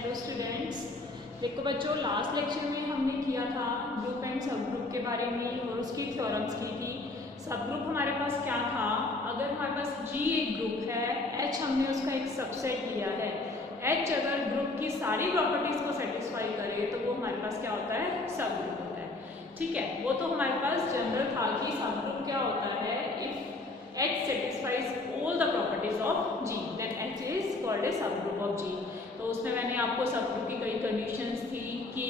Hello students. देखो बच्चों, last lecture में हमने किया था ग्रुप एंड सब ग्रुप के बारे में और उसकी थ्योरम्स की थी। सब ग्रुप हमारे पास क्या था, अगर हमारे पास G एक ग्रुप है, H हमने उसका एक सबसेट लिया है, H अगर ग्रुप की सारी प्रॉपर्टीज को सेटिस्फाई करे तो वो हमारे पास क्या होता है, सब ग्रुप होता है। ठीक है, वो तो हमारे पास जनरल था कि सब ग्रुप क्या होता है, if H satisfies all the properties of G, then H is called a subgroup of G। तो उसमें मैंने आपको सबग्रुप की कई कंडीशंस थी कि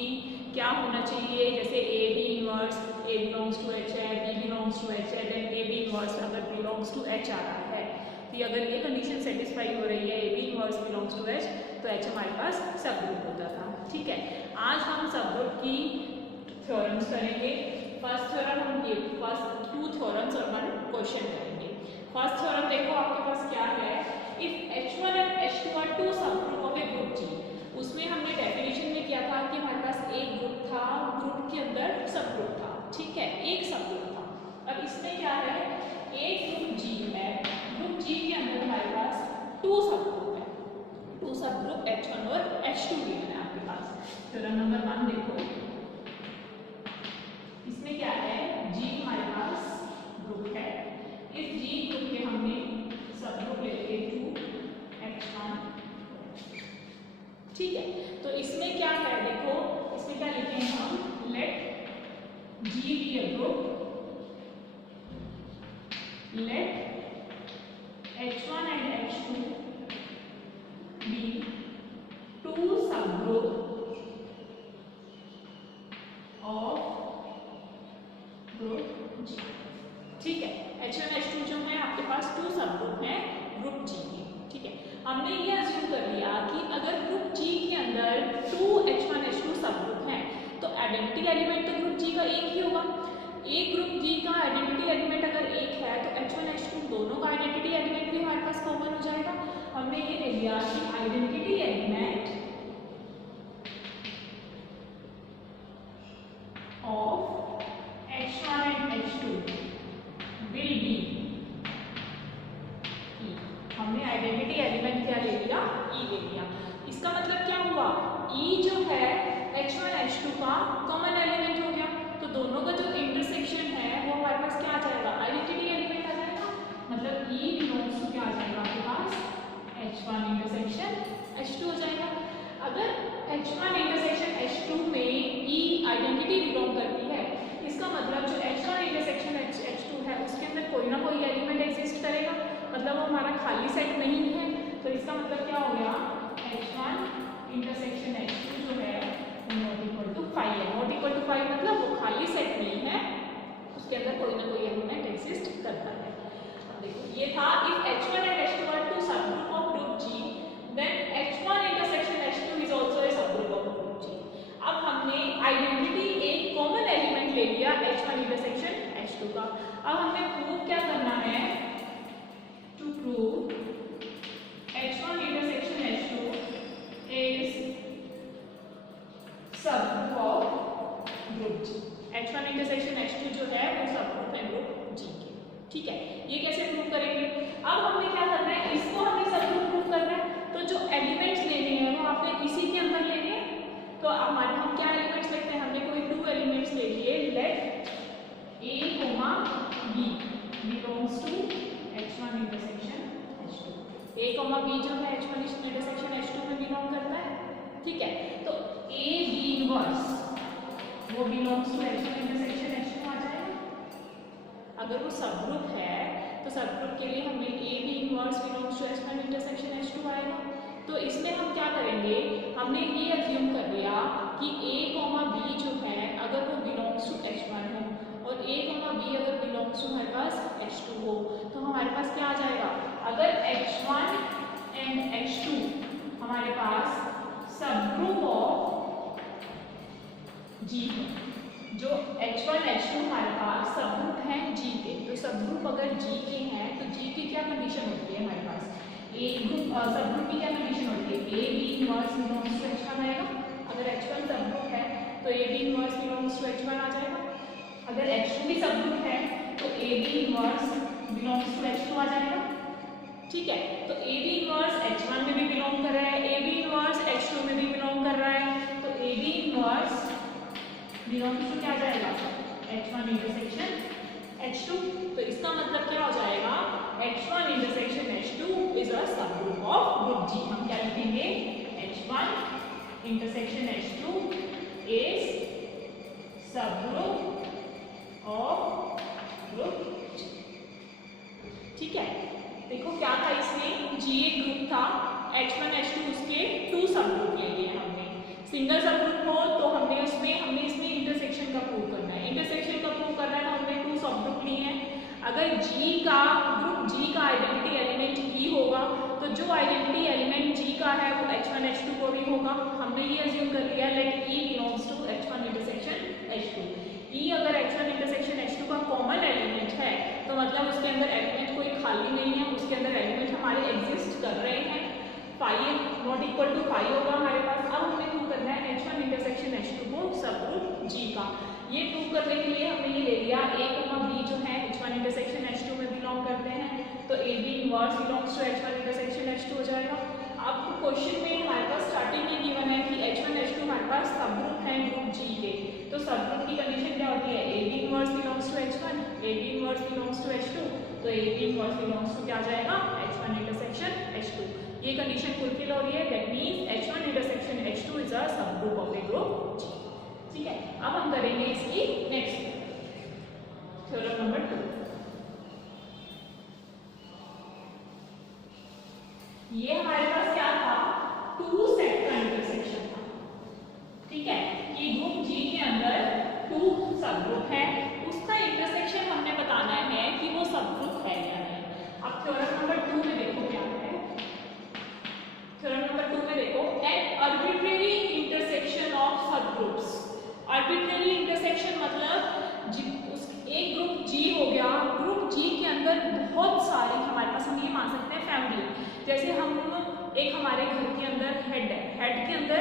क्या होना चाहिए, जैसे A B inverse A belongs to H है, B बिलोंग्स टू H है, देन A B इनवर्स अगर बिलोंग्स टू H आ रहा है तो अगर ये कंडीशन सेटिस्फाई हो रही है A B inverse belongs to H तो H हमारे पास सबग्रुप होता था। ठीक है, आज हम सबग्रुप की थ्योरम्स करेंगे। फर्स्ट थ्योरम हम फर्स्ट टू थ्योरम्स और वन क्वेश्चन करेंगे। फर्स्ट थ्योरम देखो आपके पास क्या है, if H1 and H2 are two subgroup of a group G। उसमें हमने डेफिनेशन में किया था कि हमारे पास एक ग्रुप था, ग्रुप के अंदर सबग्रुप था। ठीक है, एक सबग्रुप था। अब इसमें क्या है, एक ग्रुप G है, ग्रुप G के अंदर हमारे पास टू सबग्रुप है, टू सबग्रुप H1 और H2 भी है आपके पास। थ्योरम नंबर 1 देखो, इसमें क्या है, G हमारे पास ग्रुप है, इस G ग्रुप के हमने सबग्रुप ले लिए 2H1। ठीक है, तो इसमें क्या है, देखो इसमें क्या लिखे हैं हम, let G be a group, let H1 and H2 be two subgroup of group G। ठीक है, H1 H2 जो है आपके पास टू सबग्रुप हैं ग्रुप G के। ठीक है, हमने ये अज्यूम कर लिया कि अगर ग्रुप G के अंदर टू H1 H2 सबग्रुप हैं तो आइडेंटिटी एलिमेंट तो ग्रुप G का एक ही होगा। एक ग्रुप G का आइडेंटिटी एलिमेंट अगर एक है तो H1 H2 दोनों का आइडेंटिटी एलिमेंट भी हमारे पास कॉमन हो जाएगा। हमने ये ले लिया कि identity element of H1 and H2 will be E। हमने आइडेंटिटी एलिमेंट क्या ले लिया, E ले लिया। इसका मतलब क्या हुआ, E जो है H1 H2 का कॉमन एलिमेंट हो गया, तो दोनों का जो इंटरसेक्शन है वो हमारे पास क्या आ जाएगा, आइडेंटिटी एलिमेंट आ जाएगा। मतलब E बिलोंग्स टू क्या आ जाएगा आपके पास, H1 इंटरसेक्शन H2 हो जाएगा। अगर H1 इंटरसेक्शन H2 में E आइडेंटिटी बिलोंग करती है, इसका मतलब जो H1 इंटरसेक्शन H2 है उसके अंदर कोई ना कोई एलिमेंट एग्जिस्ट करेगा, मतलब वो हमारा खाली सेट नहीं है। तो इसका मतलब क्या हो गया, H1 इंटरसेक्शन H2 जो है नॉट इक्वल टू 5 है। नॉट इक्वल टू 5 मतलब वो खाली सेट नहीं है, उसके अंदर कोई ना कोई एलिमेंट एग्जिस्ट करता है। अब देखो ये था, if H1 and H2 are two subgroup of group G, then H1 intersection H2 is also a subgroup of group G। अब हमने आइडेंटिटी एक कॉमन एलिमेंट ले लिया H1 इंटरसेक्शन H2 का। अब हमें प्रूव क्या करना है, to prove H1 intersection H2 is subgroup of group G। H1 intersection H2 जो है वो सबग्रुप है ग्रुप G के। ठीक है, ये कैसे प्रूव करेंगे, अब हमें क्या करना है, इसको हमें सबग्रुप प्रूव करना है, तो जो एलिमेंट्स लेने हैं वो आपने इसी के अंदर लेने हैं। तो हमारे हम क्या एलिमेंट्स लेते हैं, हमने कोई टू एलिमेंट्स ले लिए, let A, B belongs to H1 intersection H2। A, B जो है H1 इंटरसेक्शन H2 में बिलोंग करता है। ठीक है, तो A B इनवर्स वो belongs to H1 intersection H2 आ जाएगा। अगर वो सबग्रुप है तो सबग्रुप के लिए हमें A B inverse belongs to H1 intersection H2 आएगा। तो इसमें हम क्या करेंगे, हमने ये अज्यूम कर लिया कि A, B जो है अगर वो बिलोंग्स टू H1 हो और A, B अगर बिलोंग्स टू हमारे पास H2 हो तो हमारे पास क्या आ जाएगा, अगर H1 एंड H2 हमारे पास सबग्रुप ऑफ G है, जो H1 H2 हमारे पास सबग्रुप हैं G के, तो सबग्रुप अगर G के हैं तो G की क्या कंडीशन होती है हमारे पास, A ग्रुप सबग्रुप की क्या कंडीशन होती है, A B inverse belongs to H1 आएगा। अगर H1 सबग्रुप है तो A B inverse belongs to H1 आ जाएगा। अगर H2 भी सबग्रुप है तो A B inverse belongs to H2 आ जाएगा। ठीक है। तो ए बी इनवर्स H1 में भी बिलोंग कर रहा है, ए बी इनवर्स H2 में भी बिलोंग कर रहा है। तो A B inverse belongs to क्या जाएगा, H1 इंटरसेक्शन H2। तो इसका मतलब क्या हो जाएगा, H1 intersection H2 is a sub group of group G। हम क्या लिखेंगे, H1 इंटरसेक्शन H2 इज सब ग्रुप ऑफ ग्रुप G। ठीक है। देखो क्या था इसमें, G एक ग्रुप था, H1 H2 उसके 2 सब ग्रुप ले लिए हमने। सिंगल सब ग्रुप हो तो हमने इसमें इंटरसेक्शन का प्रूव करना है, इंटरसेक्शन का प्रूव करना है तो हमने 2 सब ग्रुप लिए हैं। अगर G का ग्रुप G का आइडेंटिटी एलिमेंट E होगा तो जो आइडेंटिटी एलिमेंट G का है वो H1 H2 को भी होगा। हमने ये अज्यूम कर लिया, let E belongs to H1 intersection H2। E अगर H1 इंटरसेक्शन H2 का कॉमन एलिमेंट है तो मतलब उसके अंदर एलिमेंट कोई खाली नहीं है, उसके अंदर एलिमेंट हमारे एग्जिस्ट कर रहे हैं। Phi not equal to phi होगा हमारे पास। अब हमें प्रूव करना है H1 इंटरसेक्शन H2 को सब ग्रुप G का। ये प्रूव करने के लिए हमने ये ले लिया A, B जो है H1 इंटरसेक्शन H2 में बिलोंग करते हैं, तो A B inverse belongs to H1 intersection H2 हो जाएगा। अब क्वेश्चन में हमारे पास स्टार्टिंग में गिवन है कि H1 H2 हमारे पास सब ग्रुप है ग्रुप G के। तो सब ग्रुप की कंडीशन क्या होती है, A B inverse belongs to H1, A B inverse belongs to H2। तो A B inverse belongs to क्या जाएगा, H1 इंटरसेक्शन H2। ये कंडीशन फुलफिल हो रही है, that means H1 intersection H2 is a sub group of a group G। ठीक है। अब हम करेंगे इसकी नेक्स्ट थ्योरम नंबर 2। ये हमारे पास क्या था, 2 सेट का इंटरसेक्शन था। ठीक है, कि ग्रुप G के अंदर 2 सब ग्रुप है, उसका इंटरसेक्शन हमने बताना है कि वो सब ग्रुप है या नहीं। अब थ्योरम नंबर 2 में देखो क्या है, थ्योरम नंबर 2 में देखो, एन आर्बिट्रेरी इंटरसेक्शन ऑफ सब ग्रुप्स। आर्बिट्रेरी इंटरसेक्शन मतलब एक ग्रुप G हो गया, ग्रुप G के अंदर बहुत सारी हमारे पास, हम ये मान सकते हैं फैमिली। जैसे हम एक हमारे घर के अंदर हेड है, हेड के अंदर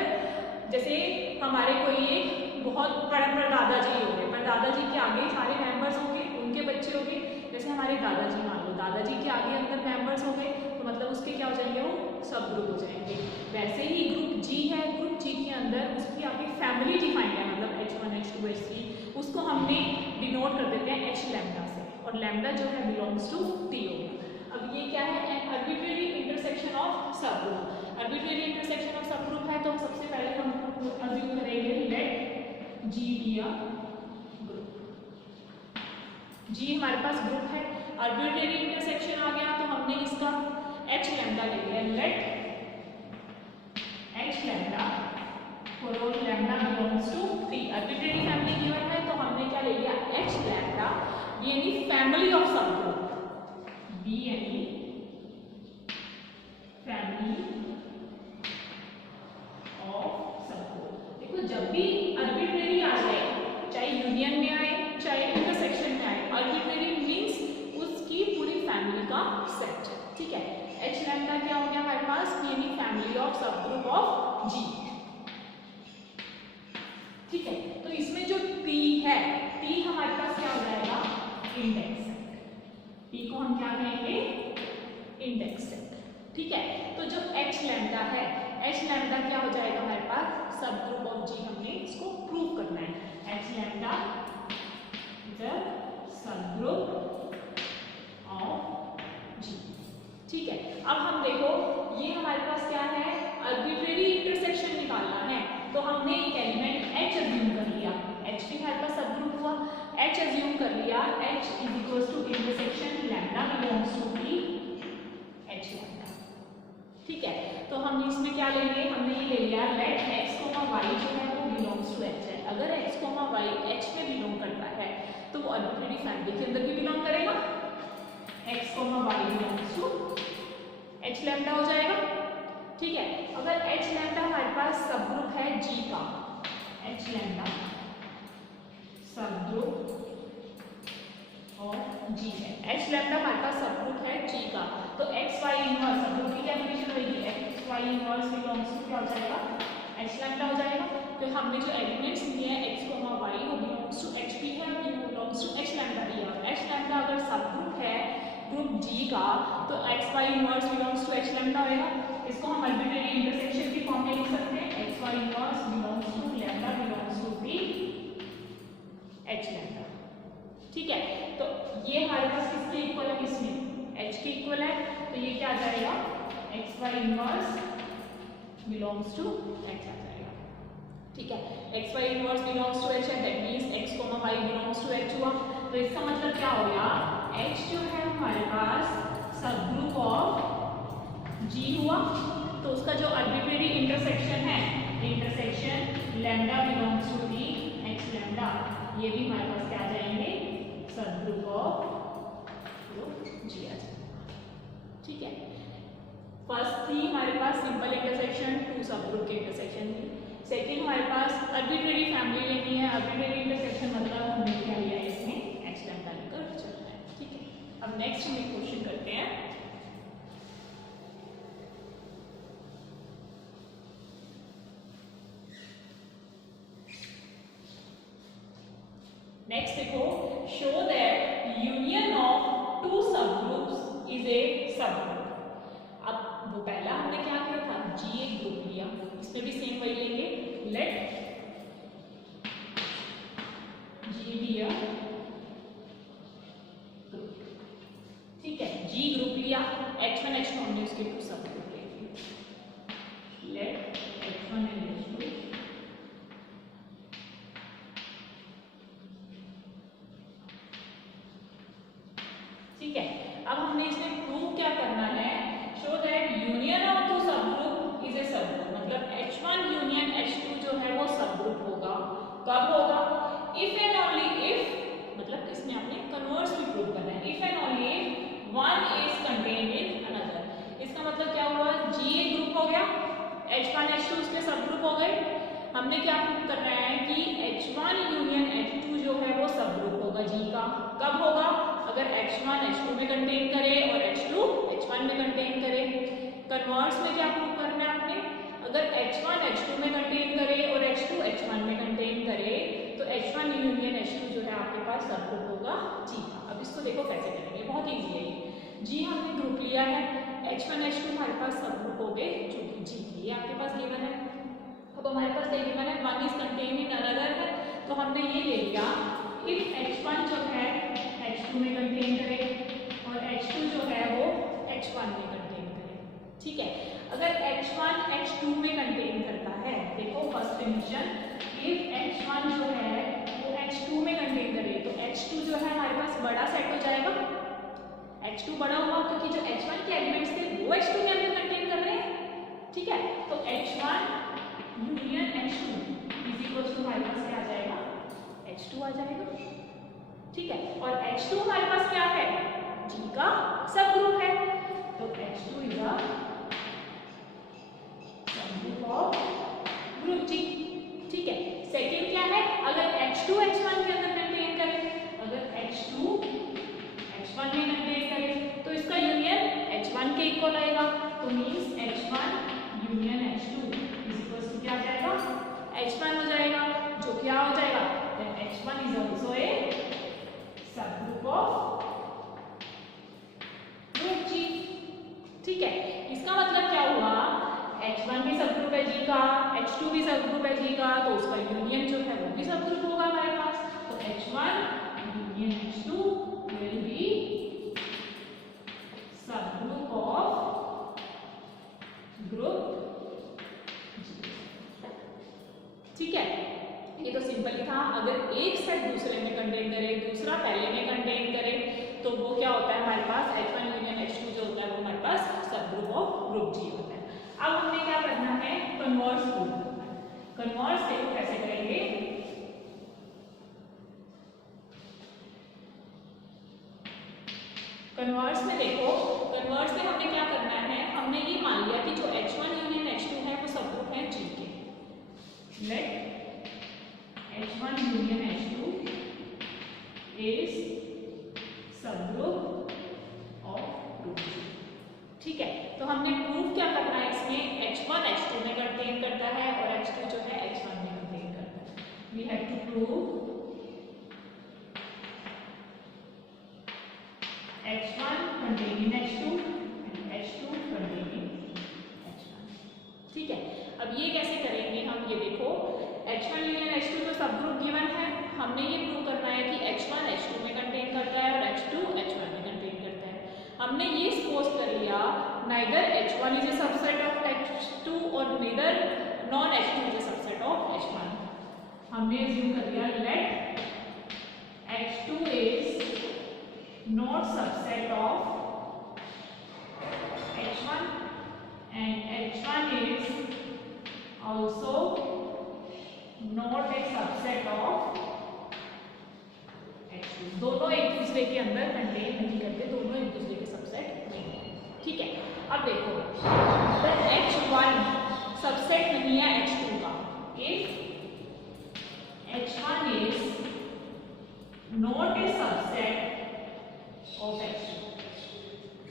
जैसे हमारे कोई एक बहुत दादाजी हो गए, पर दादाजी के आगे सारे मेंबर्स हो गए, उनके बच्चे हो गए। जैसे हमारे दादाजी मान लो, दादाजी के आगे अंदर मेंबर्स हो गए, तो मतलब उसके क्या हो जाएंगे, वो सब ग्रुप हो जाएंगे। वैसे ही ग्रुप G है, ग्रुप G के अंदर उसकी आगे फैमिली डिफाइंड है, मतलब H1 H2 H3, उसको हमने डिनोट कर देते हैं H लैम्डा से, और लैम्डा जो है बिलोंग्स टू T होगा। अब ये क्या है, an arbitrary intersection of subgroup. Arbitrary intersection of subgroup है तो सबसे पहले हम अज्यूम करेंगे let G be a group. G हमारे पास ग्रुप है, आर्बिट्रेरी इंटरसेक्शन आ गया तो हमने इसका H लैम्डा ले लिया, let H lambda for all lambda belongs to 3। आर्बिट्रेरी फैमिली गिवन है तो हमने क्या ले लिया, H लैम्डा, यानी family of subgroup, B यानी फैमिली ऑफ सब ग्रुप। देखो जब भी आर्बिट्रेरी आ जाए, चाहे यूनियन में आए चाहे इंटरसेक्शन में आए, आर्बिट्रेरी मींस उसकी पूरी फैमिली का सेट। ठीक है, H लैम्डा क्या हो गया हमारे पास, यानी फैमिली ऑफ सब ग्रुप ऑफ G। ठीक है, तो इसमें जो T है, T हमारे पास क्या हो जाएगा, इंडेक्स सेट। T को हम क्या कहेंगे, इंडेक्स सेट। ठीक है, तो जो H लैम्डा है, H लैम्डा क्या हो जाएगा हमारे पास, सब ग्रुप ऑफ G। हमने इसको प्रूव करना है, H lambda is a sub group of G। ठीक है, अब हम देखो ये हमारे पास क्या है, आर्बिट्रेरी इंटरसेक्शन निकालना है, तो हमने एक एलिमेंट H अज्यूम कर लिया, H भी हमारे पास सब ग्रुप हुआ, H अज्यूम कर लिया, H is equals to intersection lambda belongs to T, H lambda. ठीक है, तो हम इसमें क्या लेंगे, हमने ये ले लिया लेट x, y जो है वो बिलोंग्स टू H है। अगर x, y H में बिलोंग करता है तो वो आर्बिट्रेरी फैमिली के अंदर भी बिलोंग करेगा, x, y belongs to H lambda हो जाएगा। ठीक है, अगर H लैम्डा हमारे पास सब ग्रुप है G का, H लैम्डा सब ग्रुप और G है, H लैम्डा हमारे पास सब ग्रुप है G का, तो x y inverse subgroup की क्या कंडीशन होगी, x y inverse belongs to क्या हो जाएगा, H लैम्डा हो जाएगा। तो हमने जो एलिमेंट्स लिए हैं x, y वो बिलोंग्स टू H भी है, बिलोंग्स टू H लैम्डा भी है। H लैम्डा अगर सब ग्रुप है ग्रुप जी का, तो x Y inverse belongs to H lambda होएगा। इसको हम आर्बिट्रेरी इंटरसेक्शन की फॉर्म में लिख सकते हैं, x Y inverse belongs to lambda belongs to P H lambda. ठीक है, तो ये हमारे पास किसके इक्वल है, इसमें एच के इक्वल है, तो ये क्या आ जाएगा, X Y inverse belongs to H आ जाएगा। ठीक है, X Y inverse belongs to H है, that means X comma Y belongs to H हुआ। तो इसका मतलब क्या हो गया, एच जो है हमारे पास सब ग्रुप ऑफ जी हुआ, तो उसका जो आर्बिट्रेरी इंटरसेक्शन है, intersection lambda belongs to the H lambda, ये भी हमारे पास क्या आ जाएंगे, सब ग्रुप ऑफ जी आ जाएगा। ठीक है, फर्स्ट थी हमारे पास सिंपल इंटरसेक्शन, टू सब ग्रुप के इंटरसेक्शन थी। सेकेंड हमारे पास आर्बिट्रेरी फैमिली लेनी है, आर्बिट्रेरी इंटरसेक्शन मतलब हमने क्या लिया है, इसमें एच लैम्डा लेकर चलना है। ठीक है, अब नेक्स्ट हम एक क्वेश्चन करते हैं। नेक्स्ट देखो, show that union of two subgroups is a subgroup. अब वो पहला हमने क्या किया था, जी एक ग्रुप लिया, इसमें भी सेम वही लेंगे, let G be a group. ठीक है, जी ग्रुप लिया, H1 H2 हमने उसके टू सब ग्रुप ले लिए, लेट H1 एंड H2 ठीक है। अब हमने इसमें प्रूव क्या करना है, show that union of two subgroup is a subgroup, मतलब H1 यूनियन H2 जो है वो सब ग्रुप होगा। कब होगा, इफ एंड ओनली इफ, मतलब इसमें आपने कन्वर्स भी प्रूव करना है, if and only if one is contained in another. इसका मतलब क्या हुआ, जी एक ग्रुप हो गया, H1 H2 उसके सब ग्रुप हो गए। हमने क्या प्रूव करना है कि H1 यूनियन H2 जो है वो सब ग्रुप होगा जी का। कब होगा, अगर H1 H2 में कंटेन करे और H2 H1 में कंटेन करे। कन्वर्स में क्या प्रूव करना है आपने, अगर H1 H2 में कंटेन करे और H2 H1 में कंटेन करे, तो H1 यूनियन H2 जो है आपके पास सब ग्रुप होगा जी का। अब इसको देखो कैसे करेंगे, बहुत ईजी है ये। जी हमने ग्रुप लिया है, H1 H2 हमारे पास सब ग्रुप हो गए जो कि जी के, ये आपके पास गिवन है। अब हमारे पास क्या गिवन है, one is contain in another है, तो हमने ये ले लिया इफ H1 जो है H2 में कंटेन करे और H2 जो है वो H1 में कंटेन करे। ठीक है, अगर H1 H2 में कंटेन करता है, देखो फर्स्ट कंडीशन, इफ H1 जो है वो H2 में कंटेन करे, तो H2 जो है हमारे पास बड़ा सेट हो जाएगा। H2 बड़ा हुआ क्योंकि जो H1 के एलिमेंट्स थे वो H2 के अंदर कंटेन कर रहे हैं। ठीक है, तो H1 union H2 is equal to हमारे पास क्या आ जाएगा, H2 आ जाएगा। ठीक है, और H2 हमारे पास क्या है, जी का सब ग्रुप है, तो H2 is a sub group of group जी। ठीक है, सेकंड क्या है, अगर H2 H1 के अंदर कंटेन करे, अगर H2 H1 में कंटेन करे तो इसका यूनियन H1 के इक्वल आएगा, तो means H1 union H2 is equal to क्या आ जाएगा, H1 हो जाएगा, जो क्या हो जाएगा, then H1 is also a subgroup of group G। ठीक है, इसका मतलब क्या हुआ, H1 भी सब ग्रुप है जी का, H2 भी सब ग्रुप है जी का, तो उसका यूनियन जो है वो भी सब ग्रुप होगा हमारे पास, तो H1 union H2 will be subgroup of group G। ठीक है, ये तो सिंपल ही था। अगर एक सेट दूसरे में कंटेन करे, दूसरा पहले में कंटेन करे, तो वो क्या होता है हमारे पास, H1 यूनियन H2 जो होता है वो हमारे पास सब ग्रुप ऑफ ग्रुप जी होता है। अब हमने क्या करना है, कन्वर्स प्रूव करना है। कन्वर्स देखो कैसे करेंगे, कन्वर्स में देखो, कन्वर्स में हमने क्या करना है, हमने ये मान लिया कि जो H1 यूनियन H2 है वो सब ग्रुप है जी के, let H1 union H2 is subgroup of group G। ठीक है, तो हमने प्रूव क्या करना है इसमें, H1 H2 में कंटेन करता है और H2 जो है H1 में कंटेन करता है। We have to prove H1 contain in H2 and H2 contain in H1। ठीक है, अब ये कैसे करेंगे हम, ये देखो H1 यूनियन H2 तो सब ग्रुप गिवन है, हमने ये प्रूव करना है कि H1 H2 में कंटेन करता है और H2 H1 में कंटेन करता है। हमने ये सपोज कर लिया neither H1 is a subset of H2 और neither non H2 is a subset of H1। हमने अज्यूम कर लिया let H2 is not subset of H1 and H1 is also not a subset of H2। दोनों एक दूसरे के अंदर contain नहीं करते, दोनों एक दूसरे के सबसेट नहीं है। ठीक है, अब देखो अगर H1 सबसेट नहीं है H2 का, if H1 is not a subset of H2,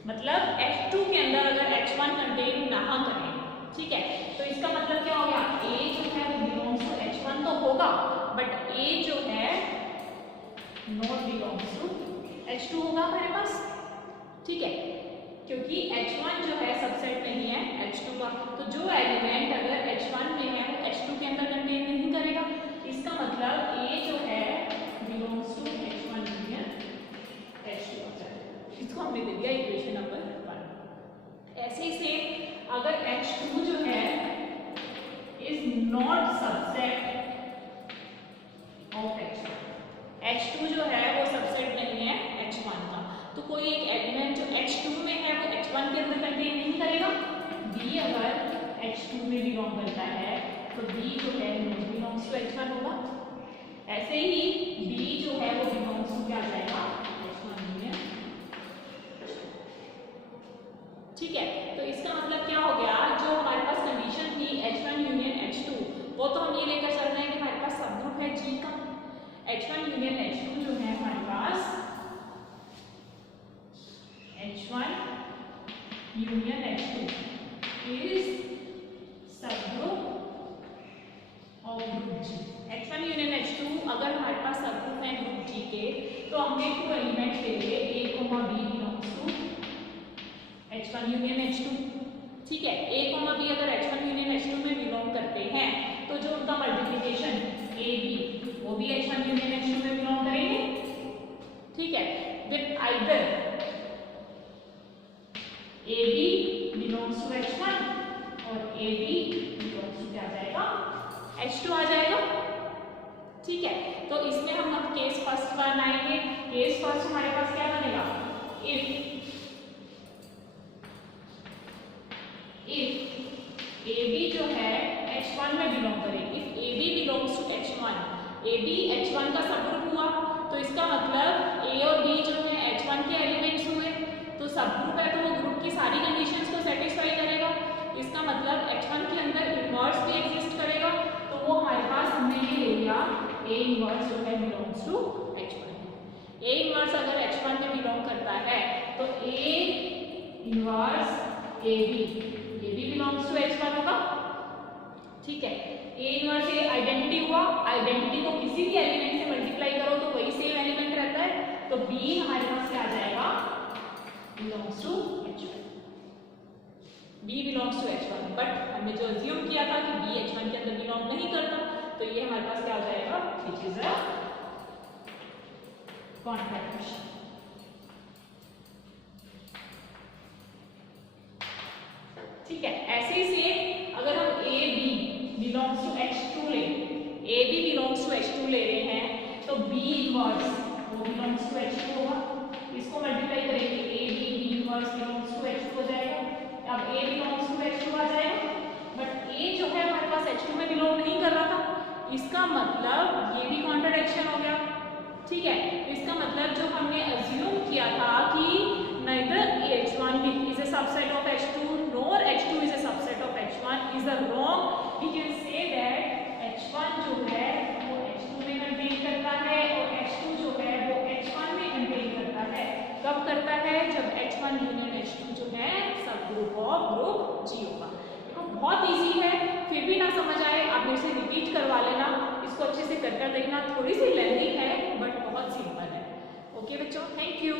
मतलब H2 के अंदर अगर H1 कंटेन ना करें, ठीक है, तो इसका मतलब क्या हो गया, A जो है वो बिलोंग्स टू H1 तो होगा बट A जो है नॉट बिलोंग्स टू H2 होगा हमारे पास। ठीक है, क्योंकि H1 जो है सबसेट नहीं है H2 का, तो जो एलिमेंट अगर H1 में है वो H2 के अंदर कंटेन नहीं करेगा, इसका मतलब A जो है belongs to H1 union H2 हो जाएगा। इसको हमने दे दिया इक्वेशन नंबर 1। ऐसे ही से अगर H2 जो है is not subset of H1, H2 जो है वो सबसेट नहीं है H1 का, तो कोई एक एलिमेंट जो H2 में है वो H1 के अंदर कंटेन नहीं करेगा। B अगर H2 में बिलोंग करता है तो B जो है नॉट बिलोंग्स टू H1 होगा। ऐसे ही B जो है वो बिलोंग्स टू क्या जाएगा, H1 यूनियन। ठीक है, तो इसका मतलब क्या हो गया, जो हमारे पास कंडीशन थी H1 यूनियन H2, वो तो हम ये लेकर चल रहे हैं कि हमारे पास सब ग्रुप है G का। H1 यूनियन H2 जो है हमारे पास H1 यूनियन H2 इज सब group of group G। H1 union H2 अगर हमारे पास सब ग्रुप है ग्रुप G के, तो हमने टू एलिमेंट्स ले लिए A, B belongs to H1 union H2। ठीक है, A, B अगर H1 यूनियन H2 में बिलोंग करते हैं तो जो उनका मल्टीप्लिकेशन A, B वो भी H1 यूनियन H2 में बिलोंग करेंगे। ठीक है, with either AB belongs to H1 और AB बिलोंग्स टू क्या आ जाएगा, H2 आ जाएगा। ठीक है, तो इसमें हम अब केस फर्स्ट वन आएंगे। केस फर्स्ट हमारे पास क्या बनेगा, इफ AB जो है H1 में बिलोंग करे, if AB belongs to H1, AB H1 का सब ग्रुप हुआ, तो इसका मतलब A और B जो है H1 के एलिमेंट्स हुए, तो सब ग्रुप है तो वो ग्रुप की सारी कंडीशंस को सेटिस्फाई करेगा। इसका मतलब H1 के अंदर इनवर्स भी एग्जिस्ट करेगा, तो वो हमारे पास हमने ये ले लिया A इनवर्स जो है belongs to H1। A inverse अगर H1 में बिलोंग करता है तो A इनवर्स AB ये भी बिलोंग्स टू H1 होगा। ठीक है, A इनवर्स ये आइडेंटिटी हुआ, आइडेंटिटी को किसी भी एलिमेंट से मल्टीप्लाई करो तो वही सेम एलिमेंट रहता है, तो B हमारे पास क्या आ जाएगा, belongs to H1। B belongs to H1, but हमने जो अज्यूम किया था कि B H1 के अंदर बिलोंग नहीं करता, तो ये हमारे पास क्या हो जाएगा, विच इज अ कॉन्ट्रैक्शन। ठीक है, ऐसे ही से अगर हम A B belongs to H2 ले, A B belongs to H2 ले रहे हैं, तो B इनवर्स वो बिलोंग्स टू H2 होगा। इसको मल्टीप्लाई करेंगे, A B inverse belongs to H2 हो जाएगा। अब A बिलोंग्स टू H2 आ जाएगा, बट A जो है हमारे पास H2 में बिलोंग नहीं कर रहा था, इसका मतलब ये भी कॉन्ट्रडिक्शन हो गया। ठीक है, इसका मतलब जो हमने अज्यूम किया था कि neither H1 is a subset of H2 nor H2 is a subset of H1 is a wrong. We can say that H1 जो है वो H2 में कंटेन करता है और H2 जो है वो H1 में कंटेन करता है। कब करता है, जब H1 यूनियन H2 जो है सब ग्रुप ऑफ ग्रुप G होगा। तो बहुत इजी है, फिर भी ना समझ आए आप मेरे से रिपीट करवा लेना, इसको अच्छे से कर देखना। थोड़ी सी लेंथी है बट बहुत सिंपल है। ओके बच्चों, थैंक यू।